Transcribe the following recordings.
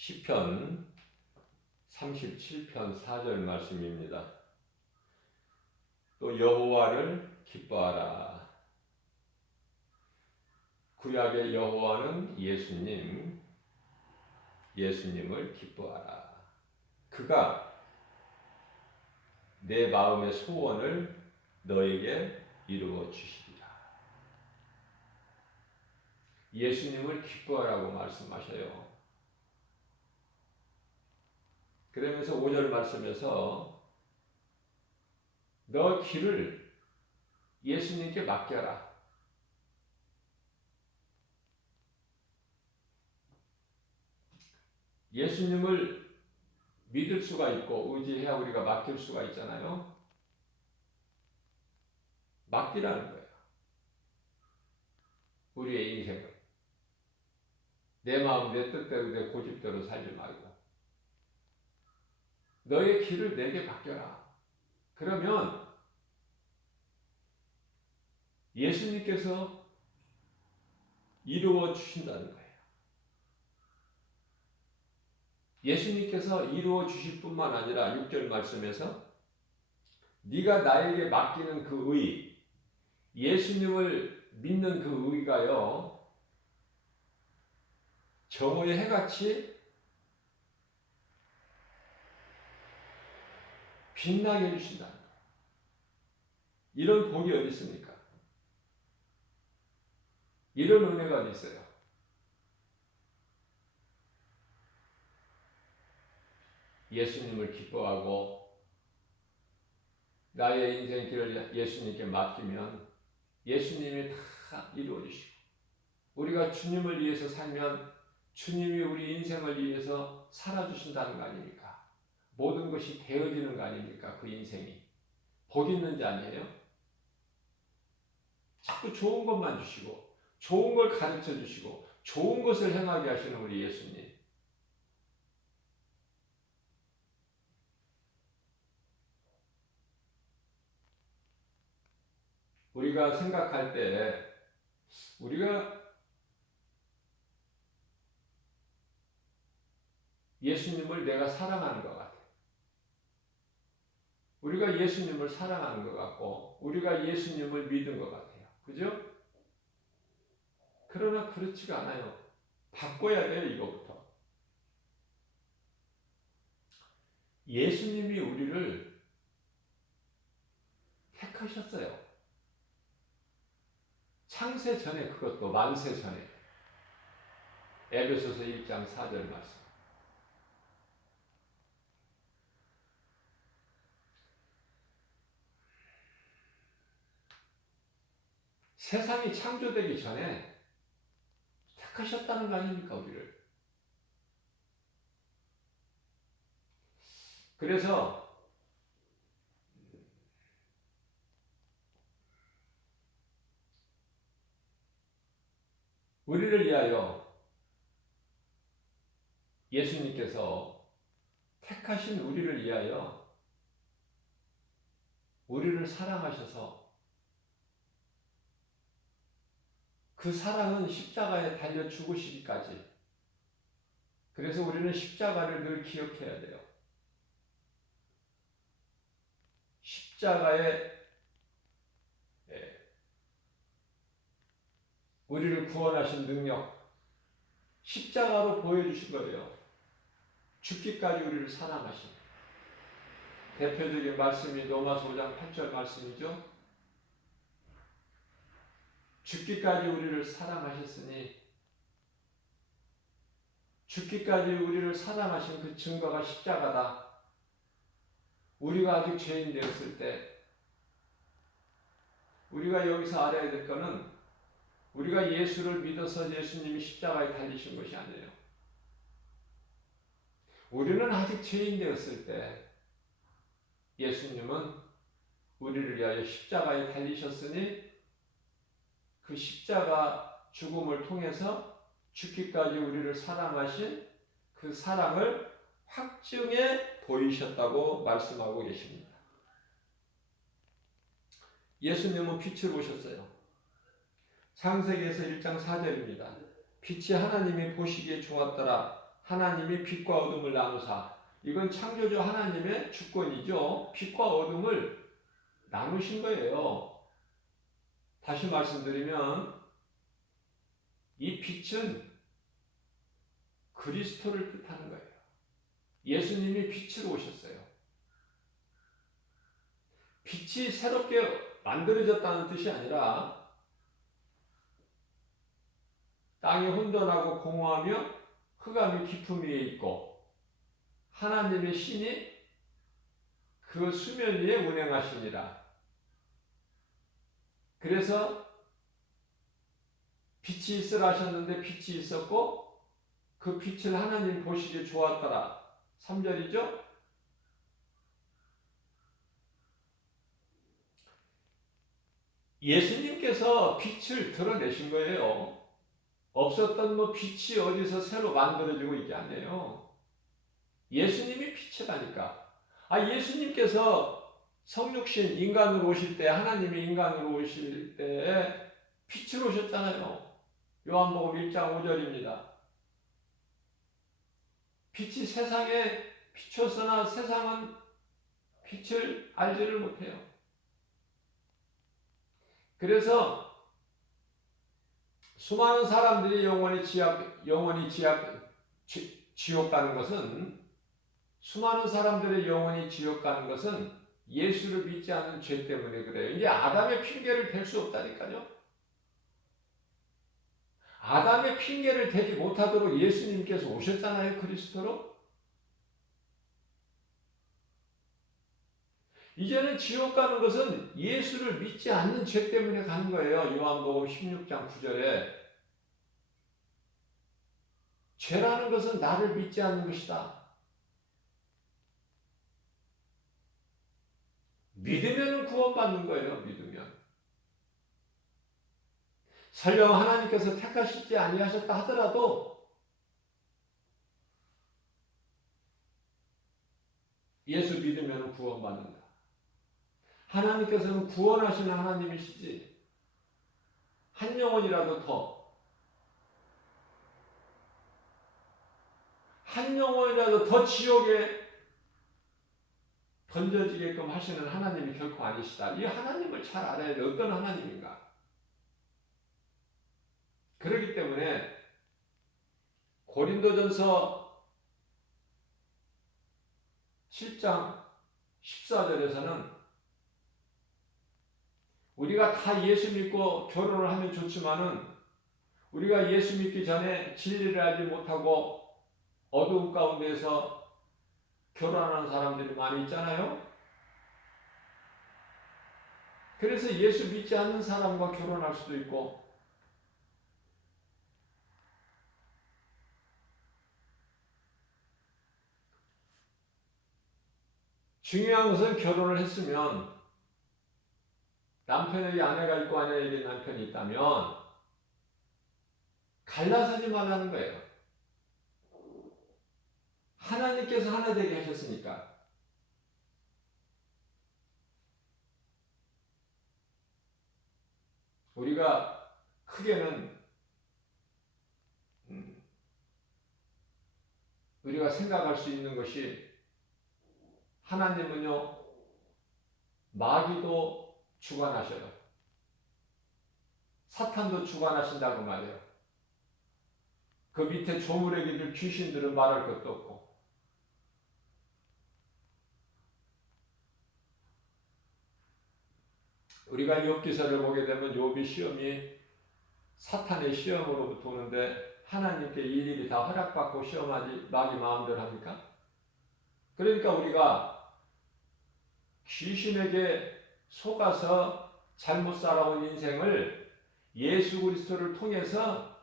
시편 37편 4절 말씀입니다. 또 여호와를 기뻐하라. 구약의 여호와는 예수님을 기뻐하라. 그가 내 마음의 소원을 너에게 이루어 주시리라. 예수님을 기뻐하라고 말씀하셔요. 그러면서 5절 말씀에서 너 길을 예수님께 맡겨라. 예수님을 믿을 수가 있고 의지해야 우리가 맡길 수가 있잖아요. 맡기라는 거예요. 우리의 인생을. 내 마음, 내 뜻대로, 내 고집대로 살지 말고 너의 길을 내게 맡겨라. 그러면 예수님께서 이루어 주신다는 거예요. 예수님께서 이루어 주실 뿐만 아니라 6절 말씀에서 네가 나에게 맡기는 그 의, 예수님을 믿는 그 의가요, 정오의 해같이 빛나게 해주신다는 거예요. 이런 복이 어디 있습니까? 이런 은혜가 어디 있어요? 예수님을 기뻐하고 나의 인생길을 예수님께 맡기면 예수님이 다 이루어주시고, 우리가 주님을 위해서 살면 주님이 우리 인생을 위해서 살아주신다는 거 아닙니까? 모든 것이 되어지는 거 아닙니까? 그 인생이 복 있는지 아니에요? 자꾸 좋은 것만 주시고 좋은 걸 가르쳐 주시고 좋은 것을 행하게 하시는 우리 예수님, 우리가 생각할 때 우리가 예수님을 내가 사랑하는 것 같아요. 우리가 예수님을 사랑하는 것 같고 우리가 예수님을 믿은 것 같아요. 그죠? 그러나 그렇지가 않아요. 바꿔야 돼요. 이거부터. 예수님이 우리를 택하셨어요. 창세 전에, 그것도 만세 전에. 에베소서 1장 4절 말씀. 세상이 창조되기 전에 택하셨다는 거 아닙니까, 우리를. 그래서 우리를 위하여 예수님께서 택하신 우리를 위하여 우리를 사랑하셔서 그 사랑은 십자가에 달려 죽으시기까지. 그래서 우리는 십자가를 늘 기억해야 돼요. 십자가에 우리를 구원하신 능력, 십자가로 보여주신 거예요. 죽기까지 우리를 사랑하신. 대표적인 말씀이 로마서 5장 8절 말씀이죠. 죽기까지 우리를 사랑하셨으니, 죽기까지 우리를 사랑하신 그 증거가 십자가다. 우리가 아직 죄인 되었을 때 우리가 여기서 알아야 될 것은 우리가 예수를 믿어서 예수님이 십자가에 달리신 것이 아니에요. 우리는 아직 죄인 되었을 때 예수님은 우리를 위하여 십자가에 달리셨으니 그 십자가 죽음을 통해서 죽기까지 우리를 사랑하신 그 사랑을 확증해 보이셨다고 말씀하고 계십니다. 예수님은 빛을 보셨어요. 창세기에서 1장 4절입니다. 빛이 하나님이 보시기에 좋았더라. 하나님이 빛과 어둠을 나누사. 이건 창조주 하나님의 주권이죠. 빛과 어둠을 나누신 거예요. 다시 말씀드리면 이 빛은 그리스도를 뜻하는 거예요. 예수님이 빛으로 오셨어요. 빛이 새롭게 만들어졌다는 뜻이 아니라 땅이 혼돈하고 공허하며 흑암이 깊음 위에 있고 하나님의 신이 그 수면 위에 운행하시니라. 그래서 빛이 있으라 하셨는데 빛이 있었고 그 빛을 하나님 보시기에 좋았더라. 3절이죠. 예수님께서 빛을 드러내신 거예요. 없었던 빛이 어디서 새로 만들어지고 있지 않네요. 예수님이 빛이라니까. 예수님께서 성육신 인간으로 오실 때, 하나님이 인간으로 오실 때 빛으로 오셨잖아요. 요한복음 1장 5절입니다. 빛이 세상에 비쳤으나 세상은 빛을 알지를 못해요. 그래서 수많은 사람들이 지옥 가는 것은, 수많은 사람들의 영혼이 지옥 가는 것은 예수를 믿지 않는 죄 때문에 그래요. 이제 아담의 핑계를 댈 수 없다니까요. 아담의 핑계를 대지 못하도록 예수님께서 오셨잖아요, 그리스도로. 이제는 지옥 가는 것은 예수를 믿지 않는 죄 때문에 가는 거예요. 요한복음 16장 9절에 죄라는 것은 나를 믿지 않는 것이다. 믿으면 구원받는 거예요. 믿으면. 설령 하나님께서 택하시지 아니하셨다 하더라도 예수 믿으면 구원받는다. 하나님께서는 구원하시는 하나님이시지 한 영혼이라도 더, 한 영혼이라도 더 지옥에 던져지게끔 하시는 하나님이 결코 아니시다. 이 하나님을 잘 알아야 돼. 어떤 하나님인가. 그렇기 때문에 고린도전서 7장 14절에서는 우리가 다 예수 믿고 결혼을 하면 좋지만은 우리가 예수 믿기 전에 진리를 알지 못하고 어두운 가운데에서 결혼하는 사람들이 많이 있잖아요. 그래서 예수 믿지 않는 사람과 결혼할 수도 있고, 중요한 것은 결혼을 했으면 남편에게 아내가 있고 아내에게 남편이 있다면 갈라서지 말라는 거예요. 하나님께서 하나 되게 하셨으니까. 우리가 크게는 우리가 생각할 수 있는 것이, 하나님은요 마귀도 주관하셔요. 사탄도 주관하신다고 말해요. 그 밑에 조물애기들, 귀신들은 말할 것도 없고. 우리가 욥기서를 보게 되면 욥의 시험이 사탄의 시험으로부터 오는데 하나님께 일일이 다 허락받고 시험하지 마귀 마음대로 합니까? 그러니까 우리가 귀신에게 속아서 잘못 살아온 인생을 예수 그리스도를 통해서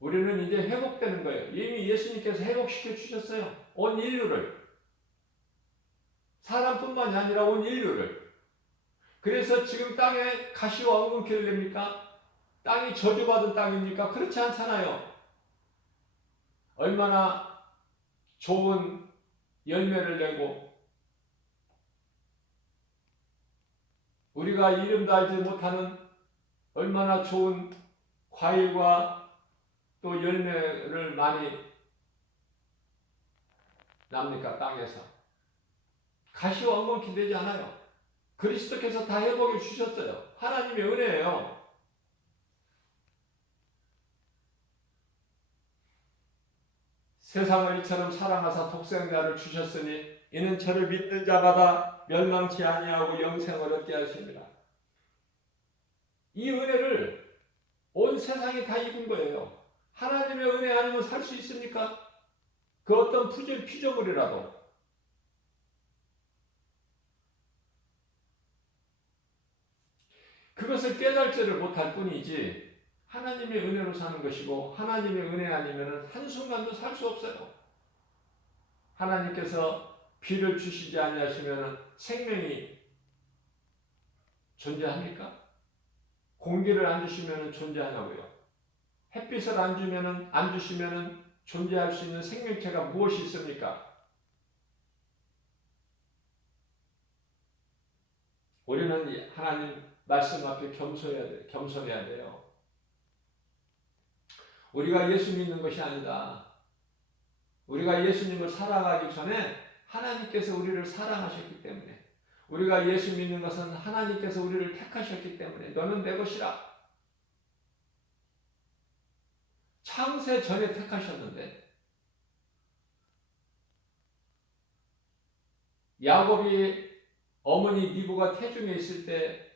우리는 이제 회복되는 거예요. 이미 예수님께서 회복시켜 주셨어요. 온 인류를. 사람뿐만이 아니라 온 인류를. 그래서 지금 땅에 가시와 엉겅퀴를 냅니까? 땅이 저주받은 땅입니까? 그렇지 않잖아요. 얼마나 좋은 열매를 내고 우리가 이름도 알지 못하는 얼마나 좋은 과일과 또 열매를 많이 납니까? 땅에서. 가시와 엉겅퀴 되지 않아요. 그리스도께서 다 회복해 주셨어요. 하나님의 은혜예요. 세상을 이처럼 사랑하사 독생자를 주셨으니 이는 저를 믿는 자마다 멸망치 아니하고 영생을 얻게 하십니다. 이 은혜를 온 세상이 다 입은 거예요. 하나님의 은혜 아니면 살 수 있습니까? 그 어떤 피조물이라도. 그것을 깨달지를 못할 뿐이지 하나님의 은혜로 사는 것이고 하나님의 은혜 아니면 한순간도 살 수 없어요. 하나님께서 비를 주시지 아니하시면 생명이 존재합니까? 공기를 안 주시면 존재하냐고요. 햇빛을 안 주시면 존재할 수 있는 생명체가 무엇이 있습니까? 우리는 하나님 말씀 앞에 겸손해야 돼요. 우리가 예수 믿는 것이 아니다. 우리가 예수님을 사랑하기 전에 하나님께서 우리를 사랑하셨기 때문에, 우리가 예수 믿는 것은 하나님께서 우리를 택하셨기 때문에 너는 내 것이라. 창세 전에 택하셨는데, 야곱이 어머니 니브가 태중에 있을 때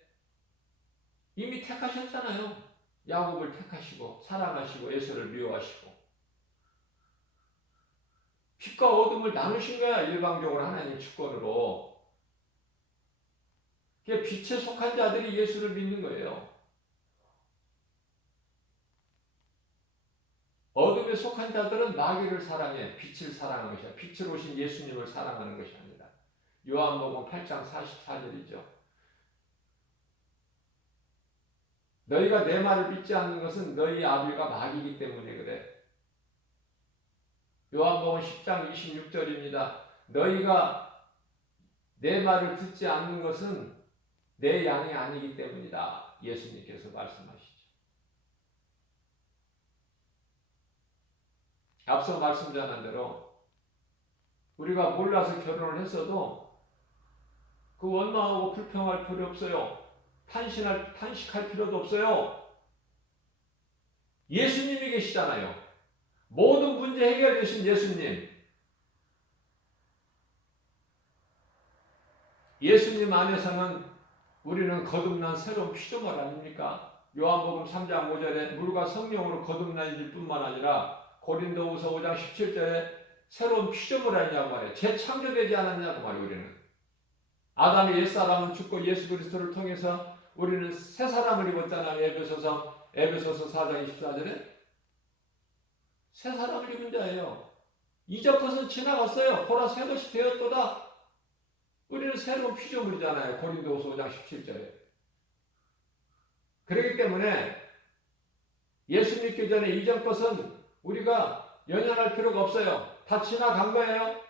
이미 택하셨잖아요. 야곱을 택하시고 사랑하시고 에서를 미워하시고 빛과 어둠을 나누신 거야. 일방적으로 하나님 주권으로. 빛에 속한 자들이 예수를 믿는 거예요. 어둠에 속한 자들은 마귀를 사랑해 빛을 사랑하는 것이야. 빛을 오신 예수님을 사랑하는 것이 아니라. 요한복음 8장 44절이죠. 너희가 내 말을 믿지 않는 것은 너희 아비가 마귀이기 때문에 그래. 요한복음 10장 26절입니다. 너희가 내 말을 듣지 않는 것은 내 양이 아니기 때문이다. 예수님께서 말씀하시죠. 앞서 말씀드린 대로 우리가 몰라서 결혼을 했어도 그 원망하고 불평할 필요 없어요. 탄식할 필요도 없어요. 예수님이 계시잖아요. 모든 문제 해결되신 예수님. 예수님 안에서는 우리는 거듭난 새로운 피조물 아닙니까? 요한복음 3장 5절에 물과 성령으로 거듭난 일 뿐만 아니라 고린도후서 5장 17절에 새로운 피조물 아니냐고 말해요. 재창조되지 않았냐고 말해요. 우리는. 아담의 옛사람은 죽고 예수 그리스도를 통해서 우리는 새 사람을 입었잖아요. 에베소서 4장 24절에 새 사람을 입은 자예요. 이전 것은 지나갔어요. 보라 새 것이 되었도다. 우리는 새로운 피조물이잖아요. 고린도후서 5장 17절에. 그렇기 때문에 예수 믿기 전에 이전 것은 우리가 연연할 필요가 없어요. 다 지나간 거예요.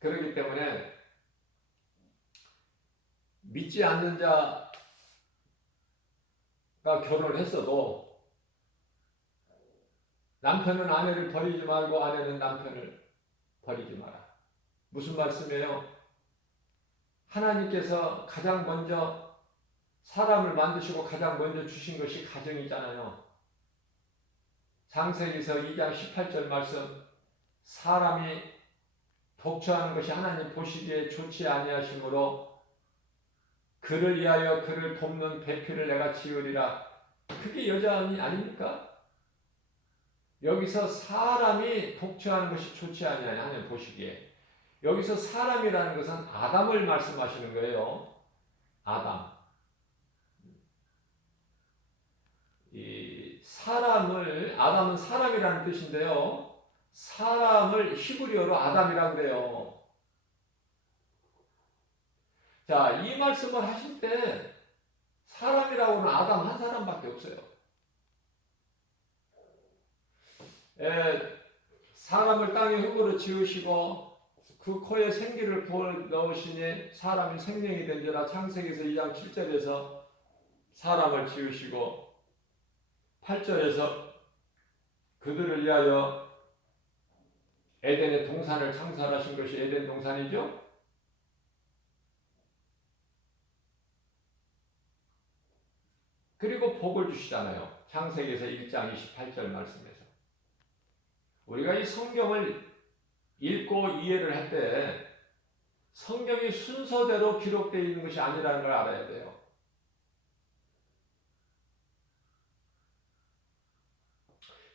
그렇기 때문에 믿지 않는 자가 결혼을 했어도 남편은 아내를 버리지 말고 아내는 남편을 버리지 마라. 무슨 말씀이에요? 하나님께서 가장 먼저 사람을 만드시고 가장 먼저 주신 것이 가정이잖아요. 창세기서 2장 18절 말씀, 사람이 독처하는 것이 하나님 보시기에 좋지 아니하시므로 그를 위하여 그를 돕는 배필을 내가 지으리라. 그게 여자아이 아닙니까? 여기서 사람이 독처하는 것이 좋지 아니하냐 하나님 보시기에. 여기서 사람이라는 것은 아담을 말씀하시는 거예요. 아담. 아담은 사람이라는 뜻인데요. 사람을 히브리어로 아담이라고 그래요. 자, 이 말씀을 하실 때 사람이라고는 아담 한 사람밖에 없어요. 사람을 땅의 흙으로 지으시고 그 코에 생기를 부어 넣으시니 사람이 생명이 된지라. 창세기에서 2장 7절에서 사람을 지으시고 8절에서 그들을 위하여 에덴의 동산을 창설하신 것이 에덴 동산이죠. 그리고 복을 주시잖아요. 창세기에서 1장 28절 말씀에서. 우리가 이 성경을 읽고 이해를 할 때 성경이 순서대로 기록되어 있는 것이 아니라는 걸 알아야 돼요.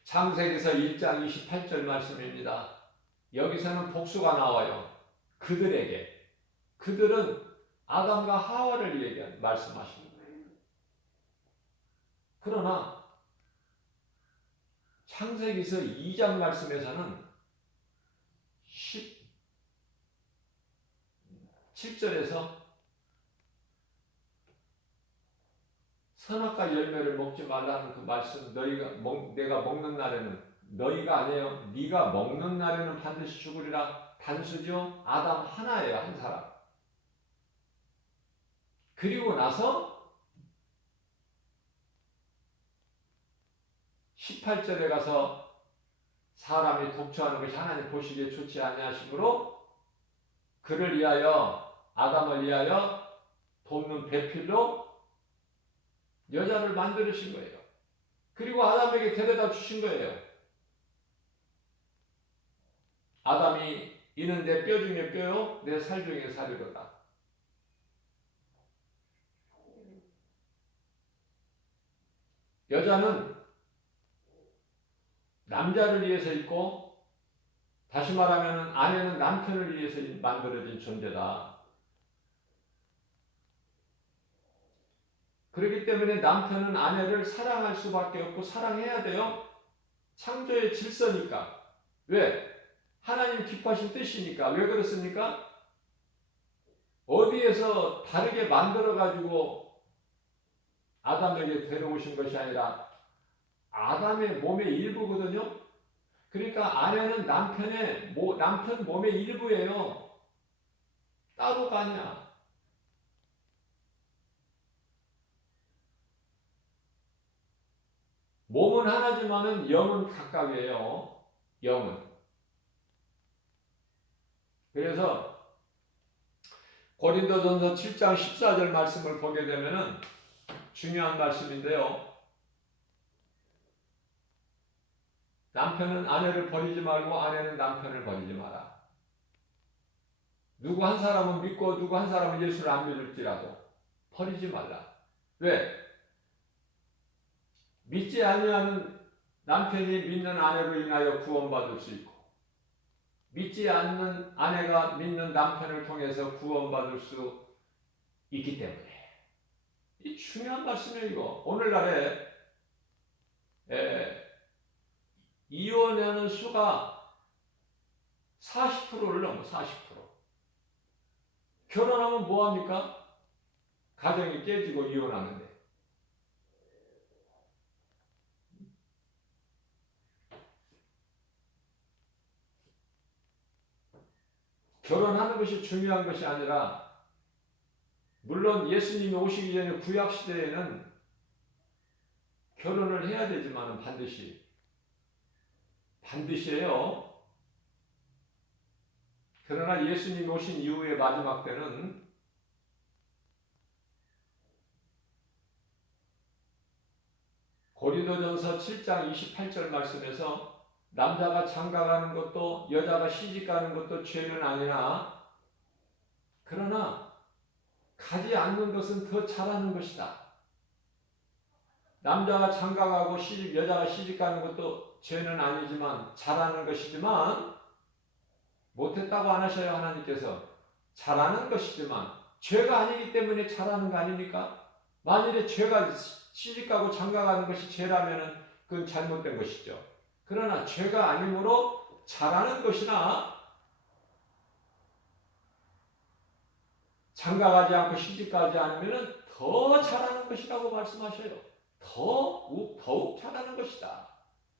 창세기에서 1장 28절 말씀입니다. 여기서는 복수가 나와요. 그들에게. 그들은 아담과 하와를 얘기한 말씀하시는 거예요. 그러나 창세기에서 2장 말씀에서는 17절에서 선악과 열매를 먹지 말라는 그 말씀, 내가 먹는 날에는, 너희가 아니에요. 네가 먹는 날에는 반드시 죽으리라. 단수죠. 아담 하나예요. 한 사람. 그리고 나서 18절에 가서 사람이 독초하는 것이 하나님 보시기에 좋지 아니하시므로 그를 위하여, 아담을 위하여 돕는 배필로 여자를 만드신 거예요. 그리고 아담에게 데려다 주신 거예요. 아담이 이는 내 뼈 중에 뼈요 내 살 중에 살이로다. 여자는 남자를 위해서 있고, 다시 말하면 아내는 남편을 위해서 만들어진 존재다. 그렇기 때문에 남편은 아내를 사랑할 수밖에 없고 사랑해야 돼요. 창조의 질서니까. 왜? 하나님 기뻐하신 뜻이니까. 왜 그렇습니까? 어디에서 다르게 만들어가지고 아담에게 데려오신 것이 아니라 아담의 몸의 일부거든요. 그러니까 아내는 남편 몸의 일부예요. 따로가 아니야. 몸은 하나지만은 영은 각각이에요. 영은. 그래서 고린도전서 7장 14절 말씀을 보게 되면은 중요한 말씀인데요. 남편은 아내를 버리지 말고 아내는 남편을 버리지 마라. 누구 한 사람은 믿고 누구 한 사람은 예수를 안 믿을지라도 버리지 말라. 왜? 믿지 아니하는 남편이 믿는 아내로 인하여 구원받을 수 있고, 믿지 않는 아내가 믿는 남편을 통해서 구원받을 수 있기 때문에. 이 중요한 말씀이에요, 이거. 오늘날에 이혼하는 수가 40%를 넘어, 40%. 결혼하면 뭐합니까? 가정이 깨지고 이혼하는데. 결혼하는 것이 중요한 것이 아니라, 물론 예수님이 오시기 전에 구약시대에는 결혼을 해야 되지만 반드시예요. 그러나 예수님이 오신 이후의 마지막 때는 고린도전서 7장 28절 말씀에서 남자가 장가가는 것도 여자가 시집가는 것도 죄는 아니나, 그러나 가지 않는 것은 더 잘하는 것이다. 남자가 장가가고 여자가 시집가는 것도 죄는 아니지만 잘하는 것이지만, 못했다고 안 하셔요. 하나님께서 잘하는 것이지만 죄가 아니기 때문에 잘하는 거 아닙니까? 만일에 죄가 시집가고 장가가는 것이 죄라면 그건 잘못된 것이죠. 그러나 죄가 아니므로 잘하는 것이나 장가가지 않고 시집가지 않으면 더 잘하는 것이라고 말씀하셔요. 더욱 잘하는 것이다.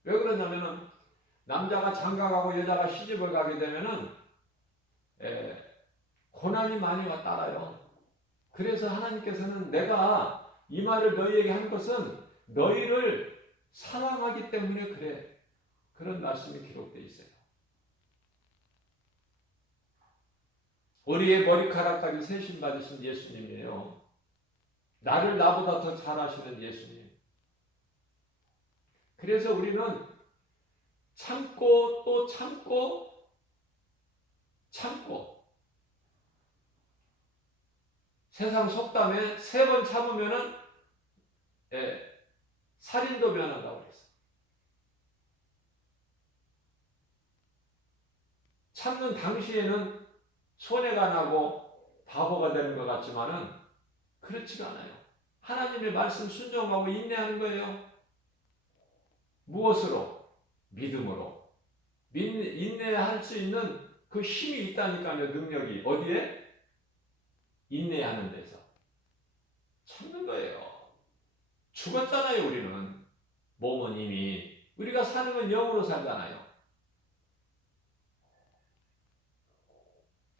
왜 그러냐면은 남자가 장가가고 여자가 시집을 가게 되면은 고난이 많이 따라요. 그래서 하나님께서는 내가 이 말을 너희에게 한 것은 너희를 사랑하기 때문에 그래. 그런 말씀이 기록되어 있어요. 우리의 머리카락까지 세심 받으신 예수님이에요. 나를 나보다 더 잘 아시는 예수님. 그래서 우리는 참고 또 참고 참고 세상 속담에 3번 참으면은 살인도 면한다고 그랬어요. 참는 당시에는 손해가 나고 바보가 되는 것 같지만은 그렇지가 않아요. 하나님의 말씀 순종하고 인내하는 거예요. 무엇으로? 믿음으로. 인내할 수 있는 그 힘이 있다니까요. 능력이. 어디에? 인내하는 데서. 참는 거예요. 죽었잖아요. 우리는. 몸은 이미. 우리가 사는 건 영으로 살잖아요.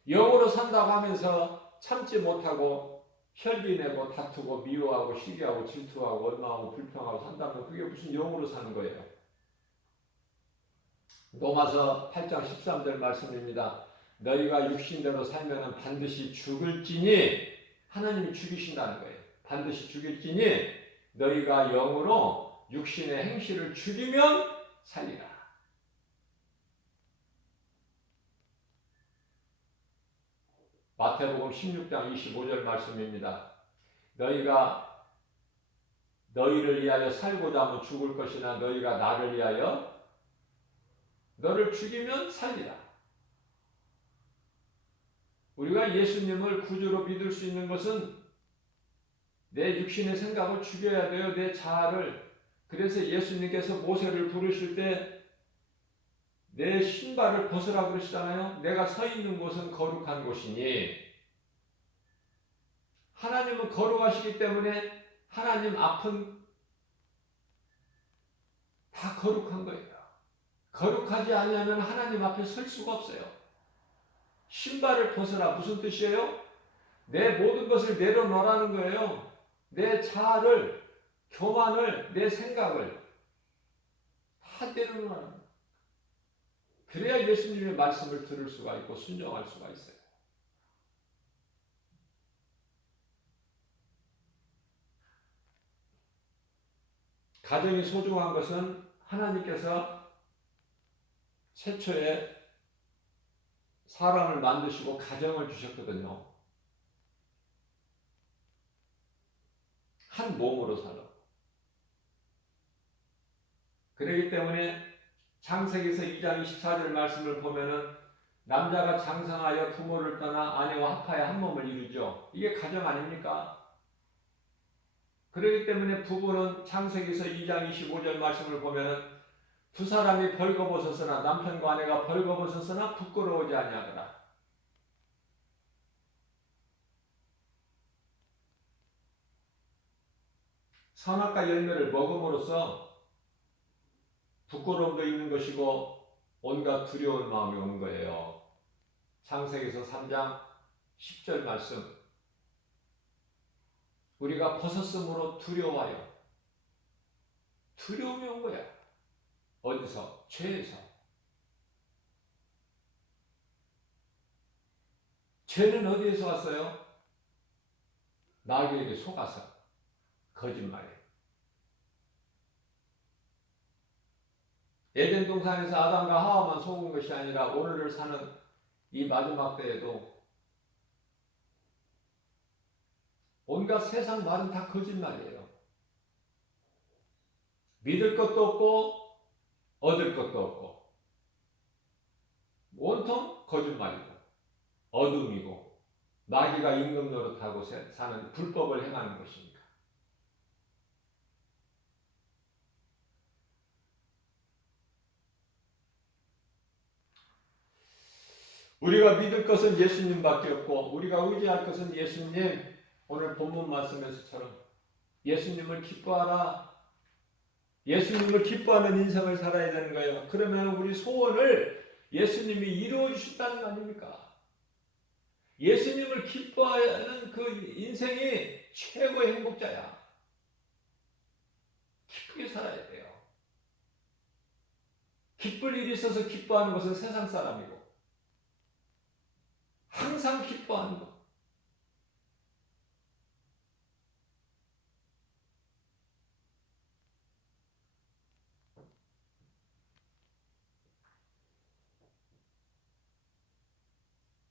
영으로 산다고 하면서 참지 못하고 혈기내고 다투고 미워하고 시기하고 질투하고 원망하고 불평하고 산다면 그게 무슨 영으로 사는 거예요. 로마서 8장 13절 말씀입니다. 너희가 육신대로 살면 반드시 죽을지니 하나님이 죽이신다는 거예요. 반드시 죽일지니 너희가 영으로 육신의 행실을 죽이면 살리라. 마태복음 16장 25절 말씀입니다. 너희가 너희를 위하여 살고자 하면 죽을 것이나 너희가 나를 위하여 너를 죽이면 살리라. 우리가 예수님을 구주로 믿을 수 있는 것은 내 육신의 생각을 죽여야 돼요. 내 자아를. 그래서 예수님께서 모세를 부르실 때 내 신발을 벗으라 그러시잖아요. 내가 서 있는 곳은 거룩한 곳이니 하나님은 거룩하시기 때문에 하나님 앞은 다 거룩한 거예요. 거룩하지 않으면 하나님 앞에 설 수가 없어요. 신발을 벗으라 무슨 뜻이에요? 내 모든 것을 내려놓으라는 거예요. 내 자아를, 교만을, 내 생각을 다 내려놓으라는 거예요. 그래야 예수님의 말씀을 들을 수가 있고 순종할 수가 있어요. 가정이 소중한 것은 하나님께서 최초에 사람을 만드시고 가정을 주셨거든요. 한 몸으로 살아. 그렇기 때문에 창세기서 2장 24절 말씀을 보면은 남자가 장성하여 부모를 떠나 아내와 합하여 한 몸을 이루죠. 이게 가정 아닙니까? 그렇기 때문에 부부는 창세기서 2장 25절 말씀을 보면은 두 사람이 벌거벗었으나 남편과 아내가 벌거벗었으나 부끄러워하지 아니하더라. 선악과 열매를 먹음으로써 부끄러움도 있는 것이고 온갖 두려운 마음이 오는 거예요. 창세기서 3장 10절 말씀. 우리가 벗었으므로 두려워하여. 두려움이 온 거야. 어디서? 죄에서. 죄는 어디에서 왔어요? 나에게 속아서. 거짓말에. 에덴 동산에서 아담과 하와만 속은 것이 아니라 오늘을 사는 이 마지막 때에도 온갖 세상 말은 다 거짓말이에요. 믿을 것도 없고 얻을 것도 없고 온통 거짓말이고 어둠이고 마귀가 임금 노릇하고 사는 불법을 행하는 것입니다. 우리가 믿을 것은 예수님밖에 없고 우리가 의지할 것은 예수님. 오늘 본문 말씀에서처럼 예수님을 기뻐하라. 예수님을 기뻐하는 인생을 살아야 되는 거예요. 그러면 우리 소원을 예수님이 이루어 주신다는 거 아닙니까? 예수님을 기뻐하는 그 인생이 최고의 행복자야. 기쁘게 살아야 돼요. 기쁠 일이 있어서 기뻐하는 것은 세상 사람이고 항상 기뻐하는 것.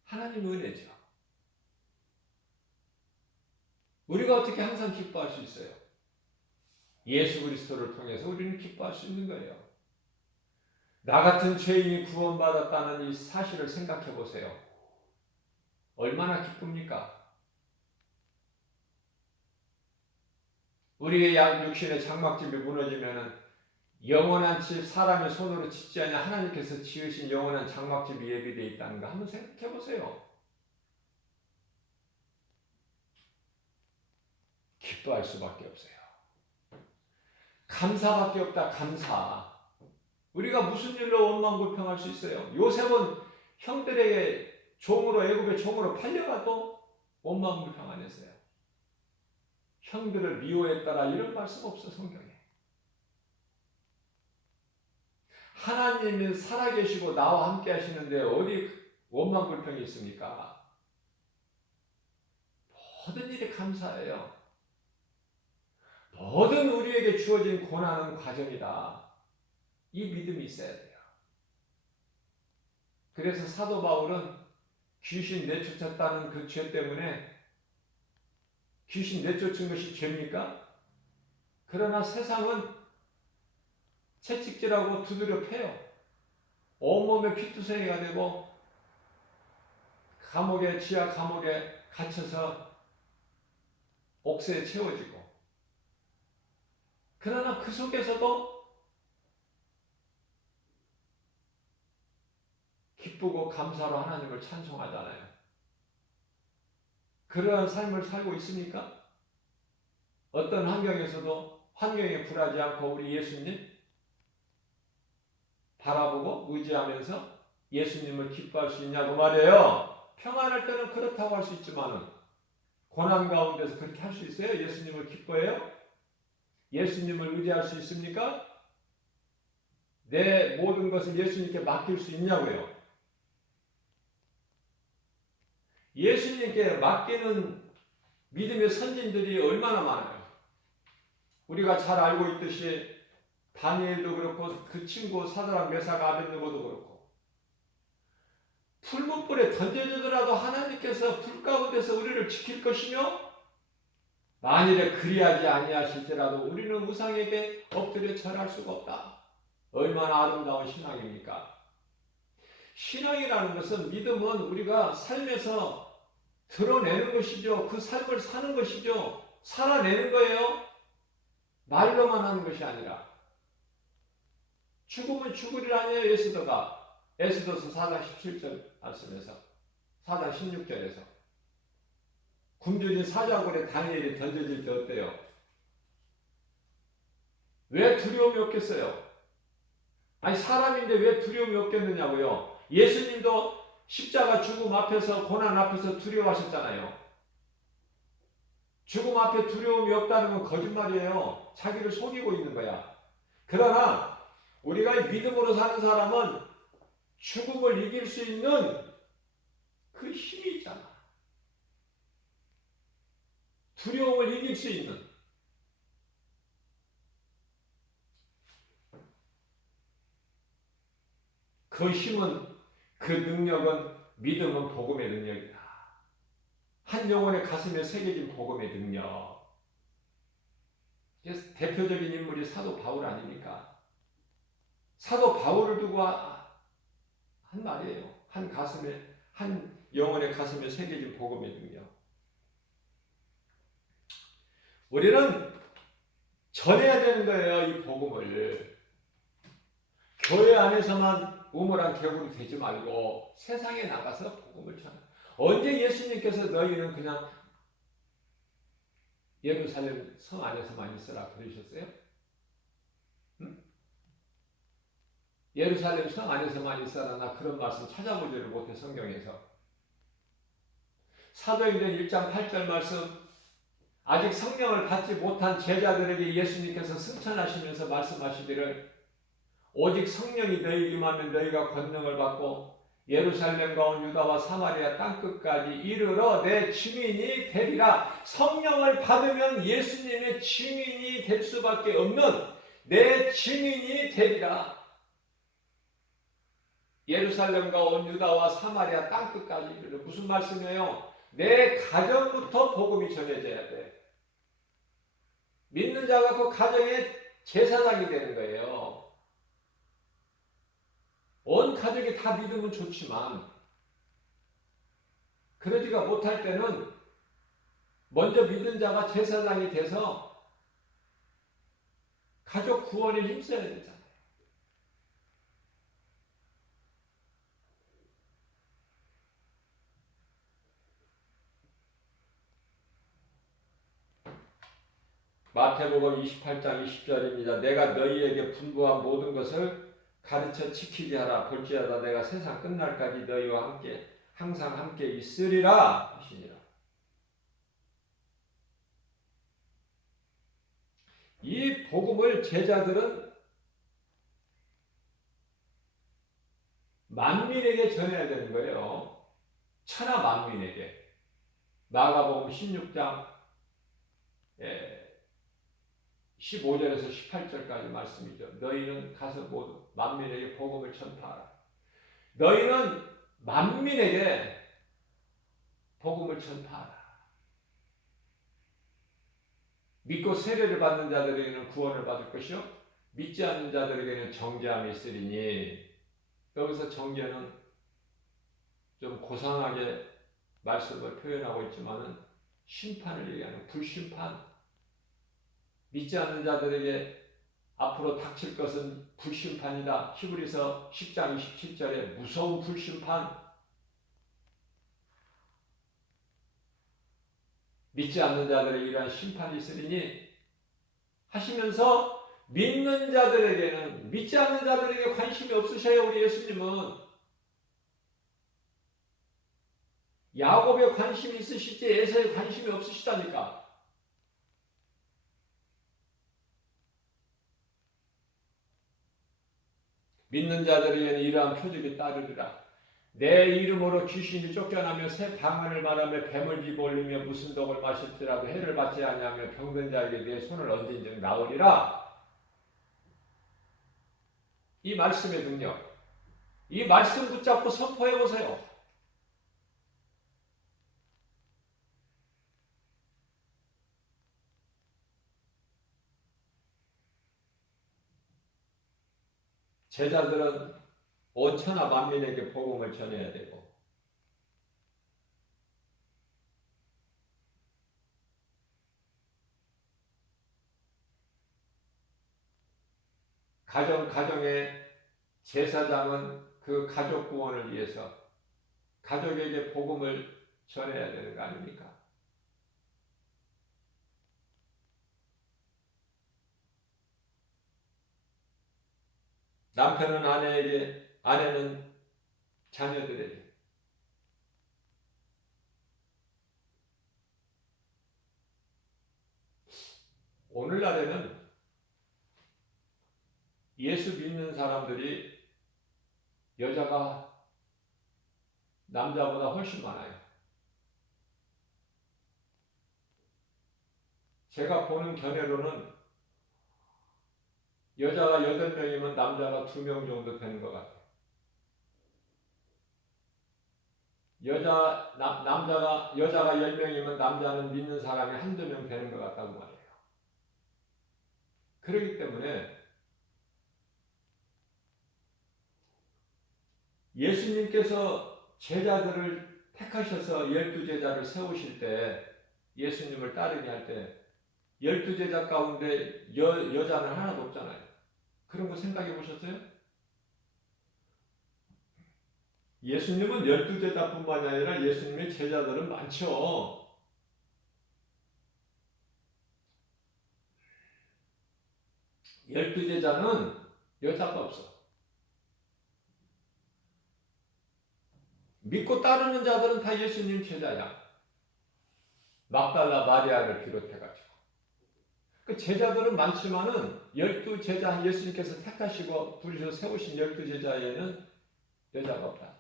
하나님 은혜죠. 우리가 어떻게 항상 기뻐할 수 있어요? 예수 그리스도를 통해서 우리는 기뻐할 수 있는 거예요. 나 같은 죄인이 구원받았다는 이 사실을 생각해 보세요. 얼마나 기쁩니까? 우리의 육신의 장막집이 무너지면 영원한 집, 사람의 손으로 짓지 않냐 하나님께서 지으신 영원한 장막집이 예비되어 있다는 거 한번 생각해 보세요. 기뻐할 수밖에 없어요. 감사밖에 없다. 감사. 우리가 무슨 일로 원망불평할 수 있어요? 요셉은 형들에게 종으로, 애굽의 종으로 팔려가도 원망불평 안 했어요. 형들을 미워했다라 이런 말씀 없어 성경에. 하나님은 살아계시고 나와 함께 하시는데 어디 원망불평이 있습니까? 모든 일이 감사해요. 모든 우리에게 주어진 고난은 과정이다. 이 믿음이 있어야 돼요. 그래서 사도 바울은 귀신 내쫓았다는 그 죄 때문에 귀신 내쫓은 것이 죄입니까? 그러나 세상은 채찍질하고 두드려 패요. 온몸에 피투성이가 되고 감옥에, 지하 감옥에 갇혀서 옥새에 채워지고, 그러나 그 속에서도 기쁘고 감사로 하나님을 찬송하잖아요. 그러한 삶을 살고 있습니까? 어떤 환경에서도 환경에 굴하지 않고 우리 예수님 바라보고 의지하면서 예수님을 기뻐할 수 있냐고 말이에요. 평안할 때는 그렇다고 할 수 있지만 고난 가운데서 그렇게 할 수 있어요? 예수님을 기뻐해요? 예수님을 의지할 수 있습니까? 내 모든 것을 예수님께 맡길 수 있냐고요? 예수님께 맡기는 믿음의 선진들이 얼마나 많아요. 우리가 잘 알고 있듯이 다니엘도 그렇고 그 친구 사드락 메삭 아벳느고도 그렇고 풀무불에 던져지더라도 하나님께서 불 가운데서 우리를 지킬 것이며 만일에 그리하지 아니하실지라도 우리는 우상에게 엎드려 절할 수가 없다. 얼마나 아름다운 신앙입니까? 신앙이라는 것은, 믿음은 우리가 삶에서 드러내는 것이죠. 그 삶을 사는 것이죠. 살아내는 거예요. 말로만 하는 것이 아니라. 죽으면 죽으리라 아니에요. 에스더서 4장 17절 말씀에서 4장 16절에서 굶주린 사자굴에 다니엘이 던져질 때 어때요? 왜 두려움이 없겠어요? 아니 사람인데 왜 두려움이 없겠느냐고요. 예수님도 십자가 죽음 앞에서, 고난 앞에서 두려워하셨잖아요. 죽음 앞에 두려움이 없다는 건 거짓말이에요. 자기를 속이고 있는 거야. 그러나 우리가 믿음으로 사는 사람은 죽음을 이길 수 있는 그 힘이 있잖아. 두려움을 이길 수 있는. 그 힘은, 그 능력은, 믿음은 복음의 능력이다. 한 영혼의 가슴에 새겨진 복음의 능력. 그래서 대표적인 인물이 사도 바울 아닙니까? 사도 바울을 두고 한 말이에요. 한 영혼의 가슴에 새겨진 복음의 능력. 우리는 전해야 되는 거예요, 이 복음을. 교회 안에서만 우물한 개구리 되지 말고 세상에 나가서 복음을 전해. 언제 예수님께서 너희는 그냥 예루살렘 성 안에서만 있으라 그러셨어요? 응? 예루살렘 성 안에서만 있어라, 나 그런 말씀 찾아보지를 못해 성경에서. 사도행전 1장 8절 말씀, 아직 성령을 받지 못한 제자들에게 예수님께서 승천하시면서 말씀하시기를 오직 성령이 너희에게 임하면 너희가 권능을 받고 예루살렘과 온 유다와 사마리아 땅끝까지 이르러 내 증인이 되리라. 성령을 받으면 예수님의 증인이 될 수밖에 없는 내 증인이 되리라. 예루살렘과 온 유다와 사마리아 땅끝까지 이르러. 무슨 말씀이에요? 내 가정부터 복음이 전해져야 돼. 믿는 자가 그 가정의 제사장이 되는 거예요. 온 가족이 다 믿으면 좋지만 그러지가 못할 때는 먼저 믿은 자가 제사장이 돼서 가족 구원에 힘써야 되잖아요. 마태복음 28장 20절입니다. 내가 너희에게 분부한 모든 것을 가르쳐 지키게 하라. 볼지어다 내가 세상 끝날까지 너희와 함께 항상 함께 있으리라 하시니라. 이 복음을 제자들은 만민에게 전해야 되는 거예요. 천하 만민에게. 마가복음 16장 15절에서 18절까지 말씀이죠. 너희는 가서 모두 만민에게 복음을 전파하라. 너희는 만민에게 복음을 전파하라. 믿고 세례를 받는 자들에게는 구원을 받을 것이요 믿지 않는 자들에게는 정죄함이 있으리니. 여기서 정죄는 좀 고상하게 말씀을 표현하고 있지만은 심판을 얘기하는 불심판. 믿지 않는 자들에게 앞으로 닥칠 것은 불심판이다. 히브리서 10장 27절에 무서운 불심판. 믿지 않는 자들에게 이러한 심판이 있으리니 하시면서 믿는 자들에게는, 믿지 않는 자들에게 관심이 없으셔요. 우리 예수님은 야곱에 관심이 있으시지 에서에 관심이 없으시다니까. 믿는 자들에게는 이러한 표적이 따르리라. 내 이름으로 귀신이 쫓겨나며 새 방언을 말하며 뱀을 집어올리며 무슨 독을 마실지라도 해를 받지 아니하며 병든 자에게 내 손을 얹은즉 나으리라. 이 말씀의 능력, 이 말씀 붙잡고 선포해 보세요. 제자들은 온 천하 만민에게 복음을 전해야 되고, 가정의 제사장은 그 가족 구원을 위해서 가족에게 복음을 전해야 되는 거 아닙니까? 남편은 아내에게, 아내는 자녀들에게. 오늘날에는 예수 믿는 사람들이 여자가 남자보다 훨씬 많아요. 제가 보는 견해로는 여자가 8명이면 남자가 2명 정도 되는 것 같아요. 여자가 10명이면 남자는 믿는 사람이 1~2명 되는 것 같다고 말해요. 그렇기 때문에 예수님께서 제자들을 택하셔서 12제자를 세우실 때, 예수님을 따르게 할 때 12제자 가운데 여자는 하나도 없잖아요. 그런 거 생각해 보셨어요? 예수님은 12제자뿐만이 아니라 예수님의 제자들은 많죠. 열두 제자는 여자가 없어. 믿고 따르는 자들은 다 예수님 제자야. 막달라 마리아를 비롯해가지고. 그 제자들은 많지만은 12제자 예수님께서 택하시고 부르셔 세우신 12제자에는 여자가 없다.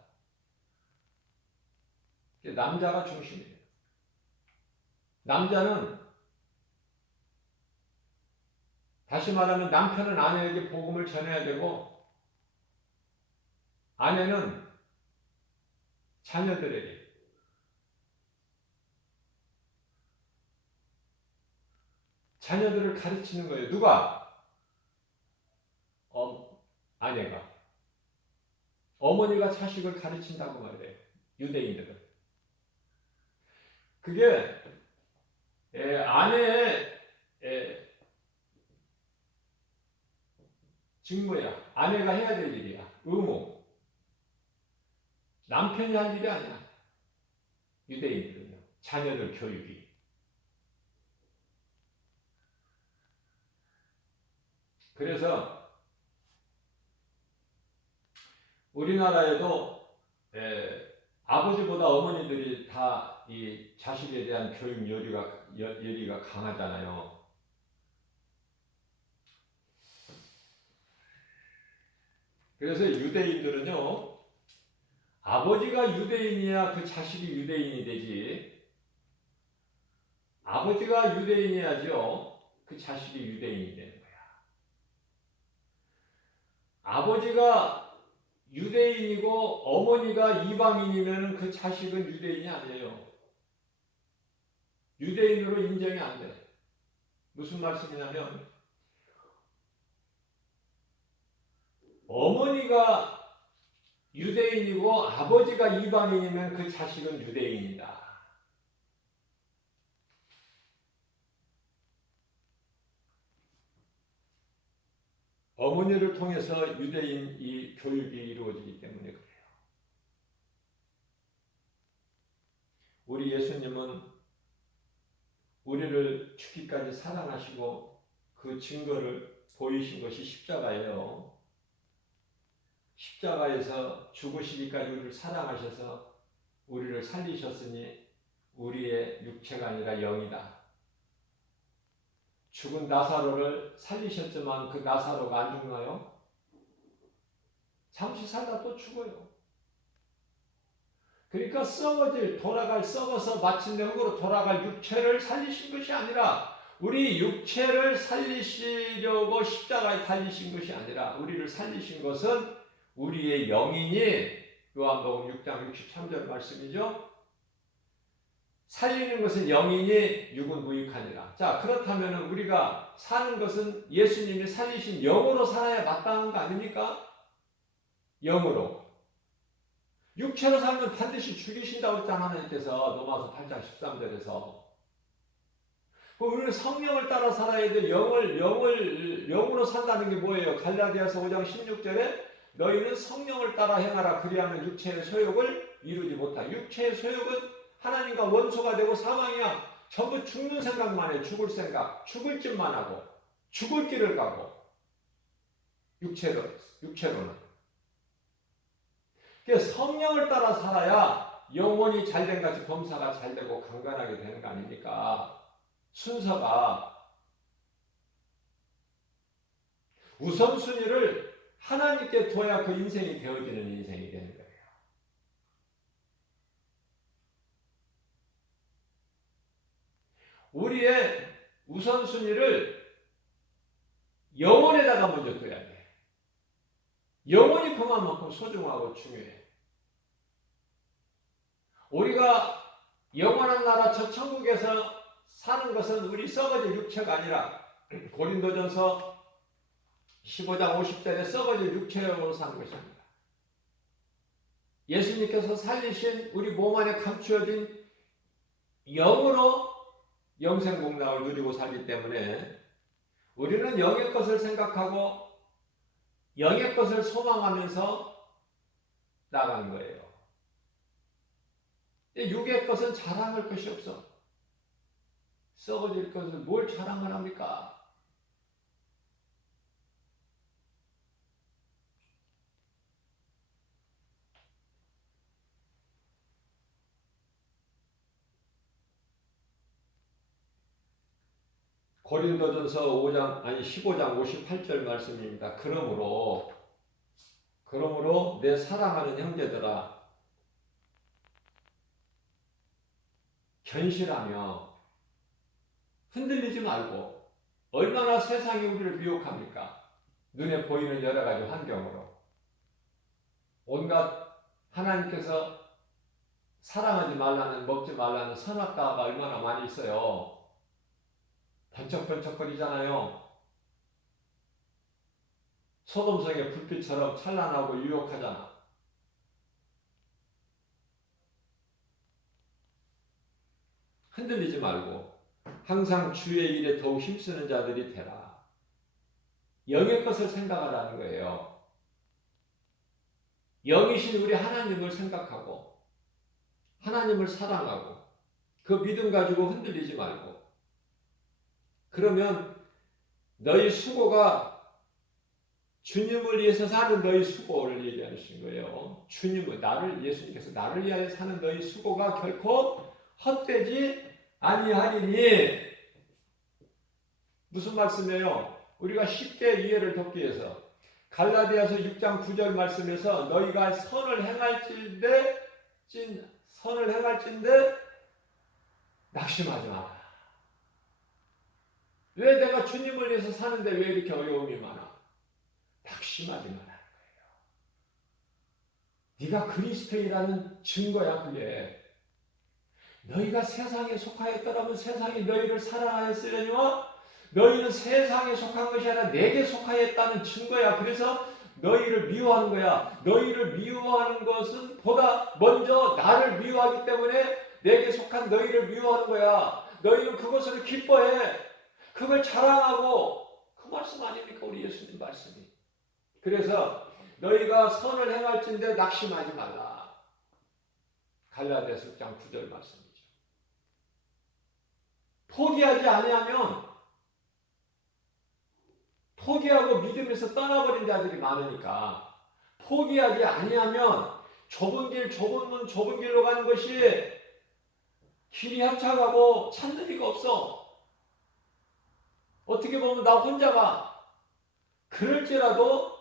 남자가 중심이에요. 남자는 다시 말하면 남편은 아내에게 복음을 전해야 되고 아내는 자녀들에게 자녀들을 가르치는 거예요. 누가? 아내가. 어머니가 자식을 가르친다고 말해요. 유대인들은. 그게 아내의 직무야. 아내가 해야 될 일이야. 의무. 남편이 할 일이 아니야. 유대인들은요. 자녀들 교육이. 그래서 우리나라에도 아버지보다 어머니들이 다 이 자식에 대한 교육 열의가 강하잖아요. 그래서 유대인들은요, 아버지가 유대인이야 그 자식이 유대인이 되지. 아버지가 유대인이야죠. 그 자식이 유대인이 되는 거야. 아버지가 유대인이고 어머니가 이방인이면 그 자식은 유대인이 아니에요. 유대인으로 인정이 안 돼. 무슨 말씀이냐면 어머니가 유대인이고 아버지가 이방인이면 그 자식은 유대인이다. 어머니를 통해서 유대인 이 교육이 이루어지기 때문에 그래요. 우리 예수님은 우리를 죽기까지 사랑하시고 그 증거를 보이신 것이 십자가예요. 십자가에서 죽으시기까지 우리를 사랑하셔서 우리를 살리셨으니 우리의 육체가 아니라 영이다. 죽은 나사로를 살리셨지만 그 나사로가 안 죽나요? 잠시 살다 또 죽어요. 그러니까 썩어서 마침내 흙으로 돌아갈 육체를 살리신 것이 아니라 우리 육체를 살리시려고 십자가에 달리신 것이 아니라 우리를 살리신 것은 우리의 영이니 요한복음 6장 63절 말씀이죠. 살리는 것은 영이니 육은 무익하니라. 자, 그렇다면 우리가 사는 것은 예수님이 살리신 영으로 살아야 마땅한 거 아닙니까? 영으로. 육체로 살면 반드시 죽이신다고 했잖아, 하나님께서. 로마서 8장 13절에서. 우리는 성령을 따라 살아야 돼. 영으로 산다는 게 뭐예요? 갈라디아서 5장 16절에 너희는 성령을 따라 행하라. 그리하면 육체의 소욕을 이루지 못하. 육체의 소욕은 하나님과 원수가 되고 사망이야. 전부 죽는 생각만 해. 죽을 생각. 죽을 짓만 하고. 죽을 길을 가고. 육체로는. 성령을 따라 살아야 영혼이 잘된 같이 범사가 잘되고 강건하게 되는 거 아닙니까? 순서가 우선순위를 하나님께 둬야 그 인생이 되어지는 인생이 되는 거예요. 우리의 우선순위를 영혼에다가 먼저 둬야 돼. 영혼이 그만큼 소중하고 중요해. 우리가 영원한 나라 저 천국에서 사는 것은 우리 썩어질 육체가 아니라 고린도전서 15장 50절에 썩어질 육체로 사는 것입니다. 예수님께서 살리신 우리 몸 안에 감추어진 영으로 영생복락을 누리고 살기 때문에 우리는 영의 것을 생각하고 영의 것을 소망하면서 나가는 거예요. 육의 것은 자랑할 것이 없어. 썩어질 것을 뭘 자랑을 합니까? 고린도전서 15장 58절 말씀입니다. 그러므로 내 사랑하는 형제들아 견실하며 흔들리지 말고. 얼마나 세상이 우리를 미혹합니까? 눈에 보이는 여러 가지 환경으로 온갖 하나님께서 사랑하지 말라는, 먹지 말라는 선악과가 얼마나 많이 있어요. 번쩍번쩍거리잖아요. 소돔성의 불빛처럼 찬란하고 유혹하잖아. 흔들리지 말고 항상 주의 일에 더욱 힘쓰는 자들이 되라. 영의 것을 생각하라는 거예요. 영이신 우리 하나님을 생각하고 하나님을 사랑하고 그 믿음 가지고 흔들리지 말고. 그러면 너희 수고가 주님을 위해서 사는 너희 수고를 얘기하시는 거예요. 예수님께서 나를 위하여 사는 너희 수고가 결코 헛되지 아니하리니. 무슨 말씀이에요? 우리가 쉽게 이해를 돕기 위해서 갈라디아서 6장 9절 말씀에서 너희가 선을 행할진대 낙심하지 마라. 왜 내가 주님을 위해서 사는데 왜 이렇게 어려움이 많아? 낙심하지 말라는 거예요. 네가 그리스도인이라는 증거야. 그게 너희가 세상에 속하였더라면 세상이 너희를 사랑하였으려니와 너희는 세상에 속한 것이 아니라 내게 속하였다는 증거야. 그래서 너희를 미워하는 거야. 너희를 미워하는 것은 보다 먼저 나를 미워하기 때문에 내게 속한 너희를 미워하는 거야. 너희는 그것을 기뻐해. 그걸 자랑하고. 그 말씀 아닙니까? 우리 예수님 말씀이. 그래서 너희가 선을 행할진대 낙심하지 말라. 갈라디아서 6장 9절 말씀이죠. 포기하지 아니하면 포기하고 믿음에서 떠나버린 자들이 많으니까 포기하지 아니하면 좁은 길로 가는 것이 길이 협착하고 찾는 이가 없어. 어떻게 보면 나 혼자가. 그럴지라도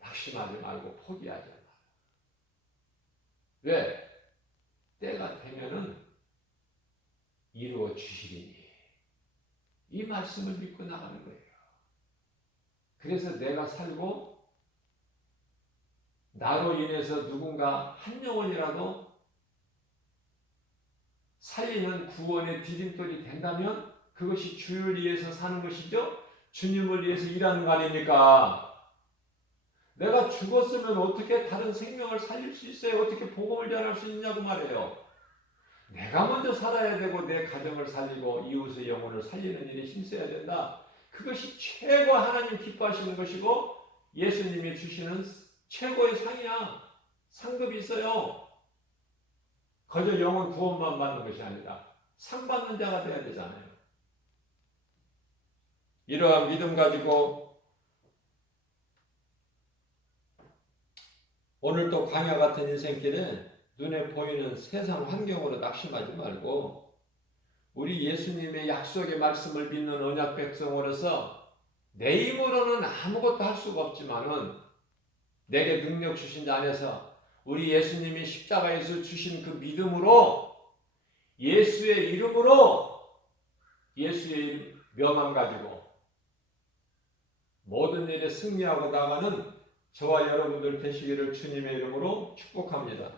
낙심하지 말고 포기하지 말라. 왜? 때가 되면은 이루어 주시리니. 이 말씀을 믿고 나가는 거예요. 그래서 내가 살고 나로 인해서 누군가 한 영혼이라도 살리는 구원의 디딤돌이 된다면 그것이 주를 위해서 사는 것이죠. 주님을 위해서 일하는 거 아닙니까? 내가 죽었으면 어떻게 다른 생명을 살릴 수 있어요? 어떻게 복음을 전할 수 있냐고 말해요. 내가 먼저 살아야 되고 내 가정을 살리고 이웃의 영혼을 살리는 일에 힘써야 된다. 그것이 최고 하나님 기뻐하시는 것이고 예수님이 주시는 최고의 상이야. 상급이 있어요. 그저 영혼 구원만 받는 것이 아니라 상 받는 자가 돼야 되잖아요. 이러한 믿음 가지고 오늘도 광야 같은 인생길에 눈에 보이는 세상 환경으로 낙심하지 말고 우리 예수님의 약속의 말씀을 믿는 언약 백성으로서 내 힘으로는 아무것도 할 수가 없지만은 내게 능력 주신 자 안에서 우리 예수님이 십자가에서 주신 그 믿음으로 예수의 이름으로 예수의 명함 가지고 모든 일에 승리하고 나가는 저와 여러분들 되시기를 주님의 이름으로 축복합니다.